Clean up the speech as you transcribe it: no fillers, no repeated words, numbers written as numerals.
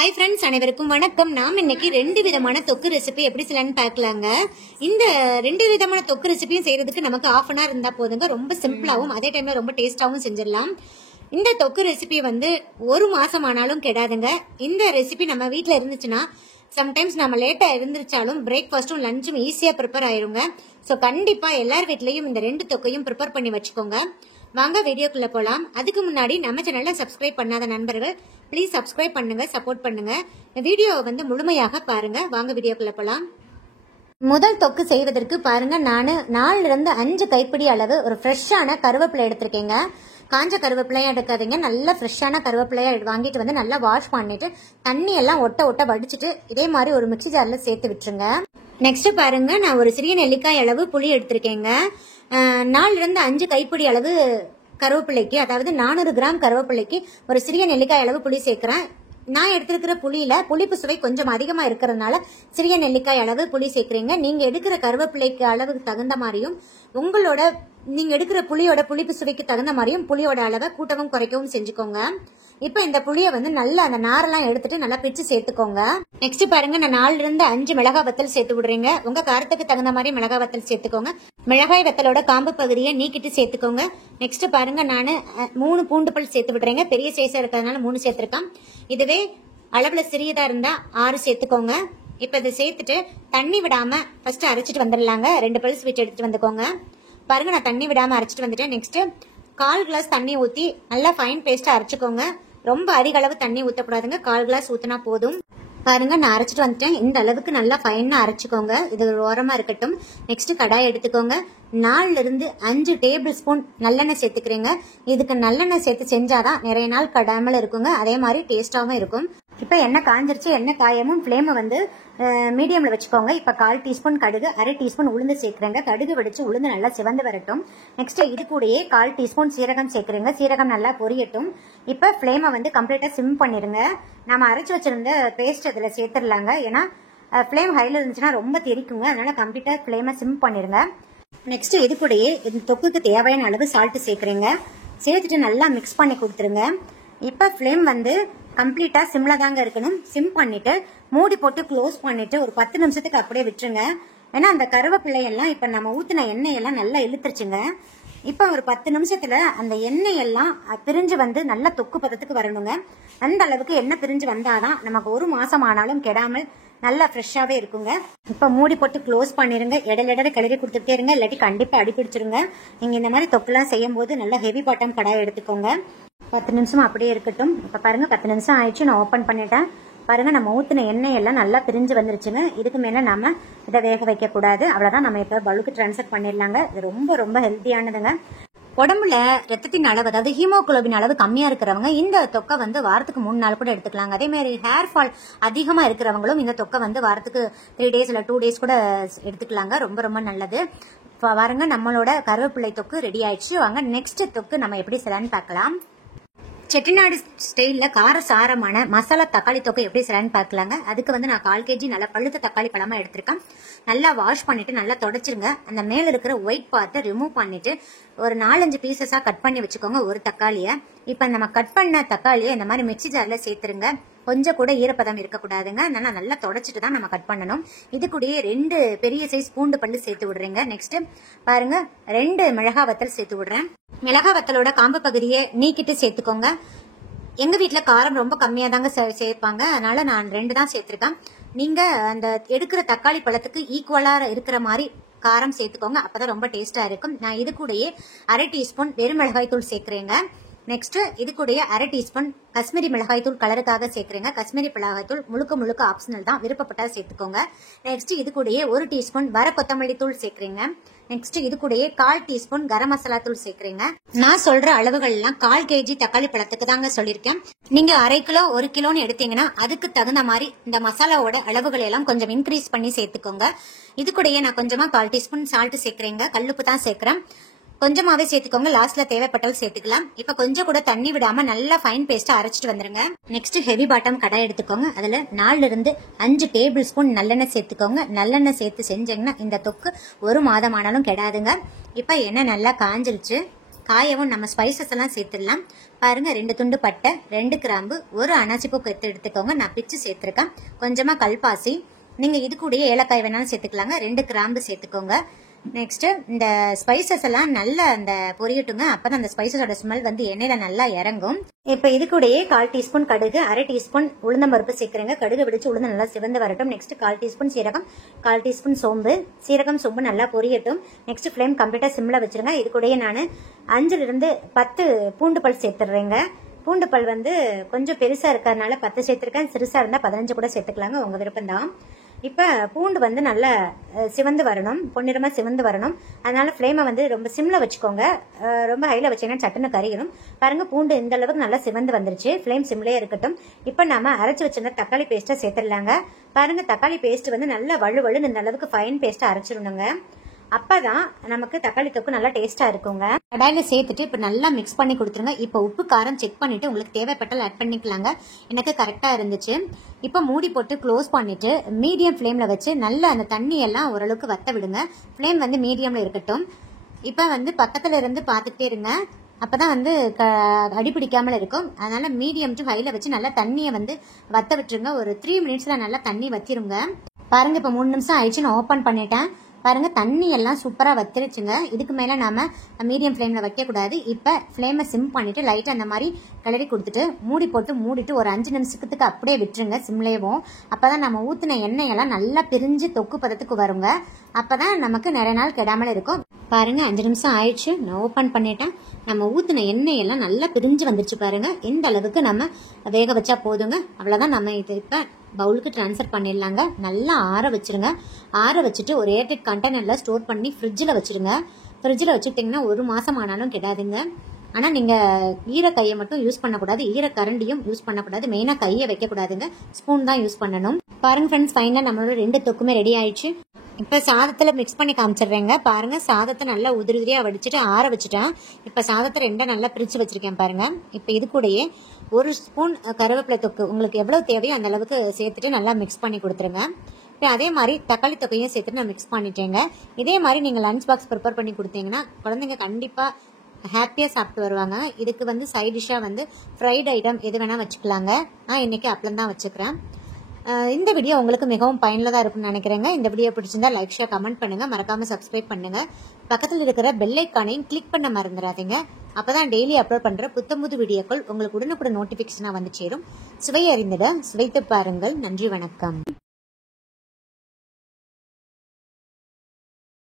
Hi friends, அனைவருக்கும் வணக்கம். நாம் இன்னைக்கு 2 விதமான தொக்கு ரெசிபி எப்படி செய்யலாம்னு பார்க்கலாங்க. இந்த 2 விதமான தொக்கு ரெசிபியும் செய்யறதுக்கு நமக்கு 1/2 hour இருந்தா போதுங்க. ரொம்ப சிம்பிளாவும் அதே டைம்ல ரொம்ப டேஸ்டாவும் செஞ்சிடலாம். இந்த தொக்கு ரெசிபி வந்து 1 மாசம் ஆனாலும் கெடாதுங்க. இந்த ரெசிபி நம்ம வீட்டில் இருந்துச்சுன்னா சம்டைம்ஸ் நம்ம லேட்டா இருந்துச்சாலும் பிரேக்ஃபாஸ்ட்டும் லஞ்சும் ஈஸியா ப்ரிப்பேர் ஆயிருங்க. ஸோ கண்டிப்பா எல்லார் வீட்லயும் இந்த 2 தொக்கையும் ப்ரிப்பேர் பண்ணி வச்சுக்கோங்க. வாங்க வீடியோக்குள்ள போலாம். அதுக்கு முன்னாடி நம்ம சேனலை சப்ஸ்கிரைப் பண்ணாத நண்பர்கள் ப்ளீஸ் சப்ஸ்கிரைப் பண்ணுங்க, சப்போர்ட் பண்ணுங்க. வீடியோவை வந்து முழுமையாக பாருங்க. வாங்க வீடியோக்குள்ள போலாம். முதல் தொக்கு செய்வதற்கு பாருங்க, நான் 4 இருந்து 5 கைப்பிடி அளவு ஒரு ஃப்ரெஷ்ஷான கருவேப்பிலை எடுத்திருக்கேங்க. காஞ்ச கருவேப்பிலையா எடுக்காதீங்க, நல்ல ஃப்ரெஷ்ஷான கருவேப்பிலையா வாங்கிட்டு வந்து நல்லா வாஷ் பண்ணிட்டு தண்ணி எல்லாம் ஒட்ட வடிச்சிட்டு இதே மாதிரி ஒரு மிக்ஸி ஜார்ல சேர்த்து விட்டுருங்க. நெக்ஸ்ட் பாருங்க, நான் ஒரு சிறிய நெல்லிக்காய் அளவு புளி எடுத்திருக்கேங்க. 4 இருந்து 5 கைப்பிடி அளவு கருவேப்பிலைக்கு, அதாவது 400 கிராம் கருவேப்பிலைக்கு ஒரு சிறிய நெல்லிக்காய் அளவு புளி சேர்க்கிறேன். நான் எடுத்திருக்கிற புளியில புளிப்பு சுவை கொஞ்சம் அதிகமா இருக்கிறதுனால சிறிய நெல்லிக்காய் அளவு புளி சேர்க்கிறீங்க. நீங்க எடுக்கிற கருவேப்பிலைக்கு அளவுக்கு தகுந்த மாதிரியும் நீங்க எடுக்கிற புளியோட புளிப்பு சுவைக்கு தகுந்த மாதிரியும் புளியோட அளவை கூட்டவும் குறைக்கவும் செஞ்சுக்கோங்க. இப்ப இந்த புளியை வந்து நல்லா அந்த நாரெல்லாம் எடுத்துட்டு நல்லா பிச்சு சேர்த்துக்கோங்க. நெக்ஸ்ட் பாருங்க, நான் 4 இருந்து 5 மிளகாய் வத்தல் சேர்த்து விடுறீங்க. உங்க காரத்துக்கு தகுந்த மாதிரி மிளகாய் வத்தல் சேர்த்துக்கோங்க. மிளகாய் வத்தலோட காம்பு பகுதியை நீக்கிட்டு சேர்த்துக்கோங்க. நெக்ஸ்ட் பாருங்க, நான் 3 பூண்டு பல் சேர்த்து விடுறேங்க. பெரிய சைஸா இருக்கிறதுனால 3 சேர்த்திருக்கேன். இதுவே அளவுல சிறியதா இருந்தா 6 சேர்த்துக்கோங்க. இப்ப இதை சேர்த்துட்டு தண்ணி விடாம ஃபர்ஸ்ட் அரைச்சிட்டு வந்துடலாங்க. 2 பல்ஸ் விட்டு எடுத்துட்டு வந்துக்கோங்க. பாருங்க, நான் தண்ணி விடாம அரைச்சிட்டு வந்துட்டேன். நெக்ஸ்ட் 1/4 கிளாஸ் தண்ணி ஊத்தி நல்லா ஃபைன் பேஸ்டா அரைச்சுக்கோங்க. ரொம்ப அதிக அளவு தண்ணி ஊற்றக்கூடாதுங்க, 1/4 கிளாஸ் ஊத்தினா போதும். பாருங்க, நான் அரைச்சிட்டு வந்துட்டேன். இந்த அளவுக்கு நல்லா ஃபைனா அரைச்சுக்கோங்க. இது ஓரமா இருக்கட்டும். நெக்ஸ்ட் கடாய் எடுத்துக்கோங்க. 4 இருந்து 5 டேபிள் ஸ்பூன் நல்லெண்ணெய் சேர்த்துக்கிறீங்க. இதுக்கு நல்லெண்ணெய் சேர்த்து செஞ்சாதான் நிறைய நாள் கடாமல் இருக்குங்க, அதே மாதிரி டேஸ்டாவும் இருக்கும். இப்ப எண்ணெய் காஞ்சிருச்சு. எண்ணெய் காயமும் ஃப்ளேமை வந்து மீடியம்ல வச்சுக்கோங்க. இப்ப 1/4 டீஸ்பூன் கடுகு, 1/2 டீஸ்பூன் உளுந்து சேர்க்கிறேங்க. கடுகு வெடிச்சு உளுந்து நல்லா சிவந்து வரட்டும். நெக்ஸ்ட் இது கூடயே 1/4 டீஸ்பூன் சீரகம் சேர்க்கிறேங்க. சீரகம் நல்லா பொரியட்டும். இப்ப ஃப்ளேமை வந்து கம்ப்ளீட்டா சிம் பண்ணிருங்க. நம்ம அரைச்சு வச்சிருந்த பேஸ்ட் இதுல சேர்த்துடலாங்க. ஏன்னா ஃப்ளேம் ஹைல இருந்துச்சுன்னா ரொம்ப தெரிக்குங்க, அதனால கம்ப்ளீட்டா ஃப்ளேமை சிம் பண்ணிருங்க. நெக்ஸ்ட் இது கூடயே இந்த தொக்குக்கு தேவையான அளவு சால்ட் சேர்க்கிறீங்க. சேர்த்துட்டு நல்லா மிக்ஸ் பண்ணி கொடுத்துருங்க. இப்ப ஃப்ளேம் வந்து கம்ப்ளீட்டா சிம்ல தாங்க இருக்கணும். சிம் பண்ணிட்டு மூடி போட்டு க்ளோஸ் பண்ணிட்டு ஒரு 10 நிமிஷத்துக்கு அப்படியே விட்டுருங்க. ஏன்னா அந்த கருவேப்பிலை எல்லாம் இப்ப நம்ம ஊத்தின எண்ணெய் எல்லாம் நல்லா இழுத்துருச்சுங்க. இப்ப ஒரு 10 நிமிஷத்துல அந்த எண்ணெய் எல்லாம் பிரிஞ்சு வந்து நல்ல தொக்கு பதத்துக்கு வரணுங்க. அந்த அளவுக்கு எண்ணெய் பிரிஞ்சு வந்தாதான் நமக்கு 1 மாசம் ஆனாலும் கெடாமல் நல்லா ஃப்ரெஷ்ஷாவே இருக்குங்க. இப்ப மூடி போட்டு க்ளோஸ் பண்ணிருங்க. இடையில கிளறி கொடுத்துட்டே இருங்க, இல்லாட்டி கண்டிப்பா அடிப்பிடிச்சிருங்க. நீங்க இந்த மாதிரி தொக்குலாம் செய்யும் போது நல்லா ஹெவி பாட்டம் கடாய் எடுத்துக்கோங்க. 10 நிமிஷம் அப்படியே இருக்கட்டும். இப்ப பாருங்க, 10 நிமிஷம் ஆயிடுச்சு. நான் ஓபன் பண்ணிட்டேன். பாருங்க, நம்ம ஊத்தின எண்ணெய் எல்லாம் நல்லா பிரிஞ்சு வந்துருச்சுங்க. இதுக்கு மேல நாம இதை வேக வைக்க கூடாது. அவ்வளவுதான், நம்ம இப்ப பல்லுக்கு டிரான்ஸ்ஃபர் பண்ணிடலாங்க. இது ரொம்ப ரொம்ப ஹெல்த்தியானதுங்க. உடம்புல ரத்தத்தின் அளவு, அதாவது ஹீமோகுளோபின் அளவு கம்மியா இருக்கிறவங்க இந்த தொக்கை வந்து வாரத்துக்கு 3 நாள் கூட எடுத்துக்கலாங்க. அதே மாதிரி ஹேர் ஃபால் அதிகமா இருக்கிறவங்களும் இந்த தொக்கை வந்து வாரத்துக்கு 3 டேஸ் இல்ல 2 டேஸ் கூட எடுத்துக்கலாங்க. ரொம்ப ரொம்ப நல்லது. பாருங்க, நம்மளோட கருவேப்பிலை தொக்கு ரெடி ஆயிடுச்சு. வாங்க நெக்ஸ்ட் தொக்கு நம்ம எப்படி செய்யலாம்னு பார்க்கலாம். செட்டிநாடு ஸ்டைல்ல கார சாரமான மசாலா தக்காளி தொக்கை எப்படி செய்யலாம்னு பார்க்கலாங்க. அதுக்கு வந்து நான் 1/4 kg நல்லா பழுத்த தக்காளி பழமா எடுத்திருக்கேன். நல்லா வாஷ் பண்ணிட்டு நல்லா தொடச்சிருங்க. அந்த மேல இருக்கிற ஒயிட் பார்ட்டை ரிமூவ் பண்ணிட்டு ஒரு 4-5 பீசஸா கட் பண்ணி வச்சுக்கோங்க ஒரு தக்காளிய. இப்ப நம்ம கட் பண்ண தக்காளியை இந்த மாதிரி மிக்ஸி ஜார்ல சேர்த்துருங்க. கொஞ்சம் கூட ஈரப்பதம் இருக்கக்கூடாதுங்க, அதனால நல்லா தொடச்சிட்டு தான் நம்ம கட் பண்ணணும். இது கூடயே 2 பெரிய சைஸ் பூண்டு பல்லு சேர்த்து விடுறீங்க. நெக்ஸ்ட் பாருங்க, 2 மிளகாய் வத்தல் சேர்த்து விடுறேன். மிளகாய் வத்தலோட காம்பு பகுதியை நீக்கிட்டு சேர்த்துக்கோங்க. எங்க வீட்டுல காரம் ரொம்ப கம்மியா தாங்க சேர்ப்பாங்க, அதனால நான் 2 தான் சேர்த்திருக்கேன். நீங்க அந்த எடுக்கிற தக்காளி பழத்துக்கு ஈக்குவலா இருக்கிற மாதிரி காரம் சேர்த்துக்கோங்க, அப்பதான் ரொம்ப டேஸ்டா இருக்கும். நான் இது கூடயே 1/2 டீஸ்பூன் வெறும் மிளகாய் தூள் சேர்க்கிறேங்க. நெக்ஸ்ட் இது கூடயே 1/2 டீஸ்பூன் காஷ்மீரி மிளகாய் தூள் கலருக்காக சேர்க்கிறேங்க. காஷ்மீரி மிளகாய் தூள் முழுக்க ஆப்ஷனல் தான், விருப்பப்பட்டா சேர்த்துக்கோங்க. நெக்ஸ்ட் இது கூடயே 1 டீஸ்பூன் வர கொத்தமல்லி தூள் சேர்க்கிறீங்க. நெக்ஸ்ட் இது கூடயே 1/4 டீஸ்பூன் கரம் மசாலா தூள் சேர்க்கிறீங்க. நான் சொல்ற அளவுகள் எல்லாம் 1/4 kg தக்காளி பழத்துக்கு தாங்க சொல்லியிருக்கேன். நீங்க 1/2 கிலோ 1 கிலோன்னு எடுத்தீங்கன்னா அதுக்கு தகுந்த மாதிரி இந்த மசாலாவோட அளவுகள் எல்லாம் கொஞ்சம் இன்க்ரீஸ் பண்ணி சேர்த்துக்கோங்க. இது கூடயே நான் கொஞ்சமா 1/4 டீஸ்பூன் சால்ட் சேர்க்கிறேங்க. கல்லுப்பு தான் சேர்க்கிறேன், கொஞ்சமாவே சேர்த்துக்கோங்க. லாஸ்ட்ல தேவைப்பட்டாலும் சேர்த்துக்கலாம். இப்ப கொஞ்சம் கூட தண்ணி விடாம நல்லா ஃபைன் பேஸ்டா அரைச்சிட்டு வந்துருங்க. நெக்ஸ்ட் ஹெவி பாட்டம் கடாய் எடுத்துக்கோங்க. அதுல 4 இருந்து 5 டேபிள் ஸ்பூன் நல்லெண்ணெய் சேர்த்துக்கோங்க. நல்லெண்ணெய் சேர்த்து செஞ்சீங்கன்னா இந்த தொக்கு 1 மாதம் ஆனாலும் கெடாதுங்க. இப்ப எண்ணெய் நல்லா காஞ்சிருச்சு. காயவும் நம்ம ஸ்பைசஸ் எல்லாம் சேர்த்துடலாம். பாருங்க 2 துண்டு பட்டை, 2 கிராம்பு, 1 அனாசிப்பூ எடுத்துக்கோங்க. நான் பிச்சு சேர்த்துருக்கேன். கொஞ்சமா கல்பாசி, நீங்க இது கூடயே ஏலக்காய் வேணாலும் சேர்த்துக்கலாங்க. 2 கிராம்பு சேர்த்துக்கோங்க. நெக்ஸ்ட் இந்த ஸ்பைசஸ் எல்லாம் நல்லா அந்த பொரியட்டுங்க. அப்பதான் அந்த ஸ்பைசஸோட ஸ்மெல் வந்து எண்ணெயில நல்லா இறங்கும். இப்ப இது கூடயே 1/4 டீஸ்பூன் கடுகு, 1/2 டீஸ்பூன் உளுந்தம்பருப்பு சேர்க்கிறேங்க. கடுகு வெடிச்சு உளுந்து நல்லா சிவந்து வரட்டும். நெக்ஸ்ட் 1/4 டீஸ்பூன் சீரகம், 1/4 டீஸ்பூன் சோம்பு. சீரகம் சோம்பு நல்லா பொரியட்டும். நெக்ஸ்ட் ஃப்ளேம் கம்ப்ளீட்டா சிம்ல வச்சிருங்க. இது கூடயே நான் 5 இருந்து 10 பூண்டு பல் சேர்த்துறேங்க. பூண்டு பல் வந்து கொஞ்சம் பெருசா இருக்கிறதுனால 10 சேர்த்திருக்கேன். சிறுசா இருந்தா 15 கூட சேர்த்துக்கலாங்க, உங்க விருப்பம் தான். இப்ப பூண்டு வந்து நல்லா சிவந்து வரணும், பொன்னிறமா சிவந்து வரணும். அதனால ஃப்ளேமை வந்து ரொம்ப சிம்ல வச்சுக்கோங்க. ரொம்ப ஹைல வச்சீங்கன்னா சட்டுன்னு கறிக்கணும். பாருங்க பூண்டு இந்த அளவுக்கு நல்லா சிவந்து வந்துருச்சு. ஃப்ளேம் சிம்லயே இருக்கட்டும். இப்ப நாம அரைச்சு வச்சிருந்த தக்காளி பேஸ்ட்டை சேர்த்துடலாங்க. பாருங்க தக்காளி பேஸ்ட் வந்து நல்லா வழுவழுன்னு இந்த அளவுக்கு ஃபைன் பேஸ்ட்டா அரைச்சிடணுங்க. அப்பதான் நமக்கு தக்காளி தொக்கு நல்லா டேஸ்டா இருக்குங்க. கடாயில சேர்த்துட்டு இப்ப நல்லா மிக்ஸ் பண்ணி கொடுத்துருங்க. இப்ப உப்பு காரம் செக் பண்ணிட்டு உங்களுக்கு தேவைப்பட்டால் ஆட் பண்ணிக்கலாங்க. எனக்கு கரெக்டா இருந்துச்சு. இப்ப மூடி போட்டு க்ளோஸ் பண்ணிட்டு மீடியம் ஃப்ளேம்ல வச்சு நல்லா அந்த தண்ணி எல்லாம் ஓரளவுக்கு வத்த விடுங்க. ஃப்ளேம் வந்து மீடியம்ல இருக்கட்டும். இப்ப வந்து பக்கத்துல இருந்து பாத்துக்கிட்டே இருங்க. அப்பதான் வந்து அடி பிடிக்காமல் இருக்கும். அதனால மீடியம் டு ஹைல வச்சு நல்லா தண்ணியை வந்து வத்த விட்டுருங்க. ஒரு 3 மினிட்ஸ்ல நல்லா தண்ணி வத்திருங்க. பாருங்க இப்ப 3 நிமிஷம் ஆயிடுச்சு. நான் ஓபன் பண்ணிட்டேன். பாருங்க தண்ணி எல்லாம் சூப்பரா வத்திருச்சுங்க. இதுக்கு மேல நாம மீடியம் ஃப்ளேம்ல வைக்க கூடாது. இப்ப ஃப்ளேமை சிம் பண்ணிட்டு லைட்டா அந்த மாதிரி கிளறி கொடுத்துட்டு மூடி போட்டு மூடிட்டு ஒரு 5 நிமிஷத்துக்கு அப்படியே விட்டுருங்க சிம்லேயும். அப்பதான் நம்ம ஊத்தின எண்ணெய் எல்லாம் நல்லா பிரிஞ்சு தொக்கு பதத்துக்கு வருங்க. அப்பதான் நமக்கு நிறைய நாள் கெடாமல் இருக்கும். பாருங்க 5 நிமிஷம் ஆயிடுச்சு. நான் ஓபன் பண்ணிட்டேன். நம்ம ஊத்தின எண்ணெய் எல்லாம் நல்லா பிரிஞ்சு வந்துருச்சு. பாருங்க இந்த அளவுக்கு நம்ம வேக வச்சா போதுங்க. அவ்வளவுதான். நம்ம இது இப்ப பவுலுக்கு டிரான்ஸ்ஃபர் பண்ணிடலாங்க. நல்லா ஆற வச்சிருங்க. ஆற வச்சுட்டு ஒரு ஏர்டைட் கண்டெய்னர்ல ஸ்டோர் பண்ணி ஃப்ரிட்ஜில் வச்சிருங்க. ஃப்ரிட்ஜில் வச்சுட்டிங்கன்னா 1 மாசம் ஆனாலும் கெடாதுங்க. ஆனால் நீங்கள் ஈர கையை மட்டும் யூஸ் பண்ணக்கூடாது, ஈர கரண்டியும் யூஸ் பண்ணக்கூடாது. மெயினாக கையை வைக்கக்கூடாதுங்க, ஸ்பூன் தான் யூஸ் பண்ணணும். பாருங்க ஃப்ரெண்ட்ஸ், ஃபைனலாக நம்மளோட 2 தொக்குமே ரெடி ஆயிடுச்சு. இப்போ சாதத்தில் மிக்ஸ் பண்ணி காமிச்சிடுறேங்க. பாருங்க சாதத்தை நல்லா உதிரியாக வடிச்சிட்டு ஆற வச்சுட்டேன். இப்போ சாதத்தை 2 நல்லா பிரித்து வச்சிருக்கேன் பாருங்க. இப்போ இது கூடயே 1 ஸ்பூன் கருவேப்பிலை தொக்கு உங்களுக்கு எவ்வளோ தேவையோ அந்த அளவுக்கு சேர்த்துட்டு நல்லா மிக்ஸ் பண்ணி கொடுத்துருங்க. இப்போ அதே மாதிரி தக்காளி தொக்கையும் சேர்த்துட்டு நான் மிக்ஸ் பண்ணிட்டேங்க. இதே மாதிரி நீங்கள் லஞ்ச் பாக்ஸ் ப்ரிப்பேர் பண்ணி கொடுத்தீங்கன்னா குழந்தைங்க கண்டிப்பாக ஹாப்பியாக சாப்பிட்டு வருவாங்க. இதுக்கு வந்து சைட் டிஷ்ஷாக வந்து ஃப்ரைட் ஐட்டம் எது வேணால் வச்சுக்கலாங்க. நான் இன்றைக்கி அப்பளம் தான் வச்சுக்கிறேன். இந்த வீடியோ உங்களுக்கு மிகவும் பயனுள்ளதாக இருக்கும்னு நினைக்கிறேங்க. இந்த வீடியோ பிடிச்சிருந்தா லைக் ஷேர் கமெண்ட் பண்ணுங்க. மறக்காம சப்ஸ்கிரைப் பண்ணுங்க. பக்கத்தில் இருக்கிற பெல் ஐக்கானையும் கிளிக் பண்ண மறந்துடாதீங்க. அப்பதான் டெய்லி அப்லோட் பண்ற புத்தம்புது வீடியோக்கள் உங்களுக்கு உடனுக்குடன் நோட்டிபிகேஷனா வந்து சேரும். சுவை அறிந்திட சுவைத்து பாருங்கள். நன்றி, வணக்கம்.